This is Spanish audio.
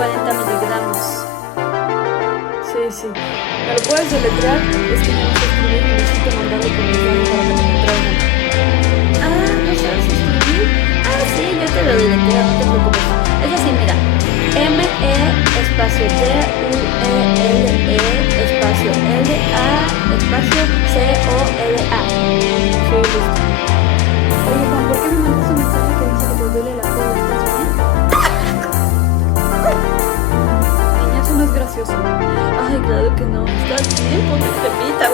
40 miligramos. Sí, sí. ¿Me lo puedes deletrear? Es que no sé escribir y necesito mandarle con mi mano para que me lo traigan. Ah, ¿no sabes escribir? Ah, sí, yo te lo deletreo, no te preocupes. Es así, mira. M-E espacio D-U-E-L-E espacio L-A espacio C-O-L-A. Sí, listo. Oye, Juan, ¿por qué me mandaste un mensaje que dice que te duele la cola? ¿Estás bien? Niña, eso no es gracioso. Ay, claro que no. ¿Estás bien? Ponte cremita,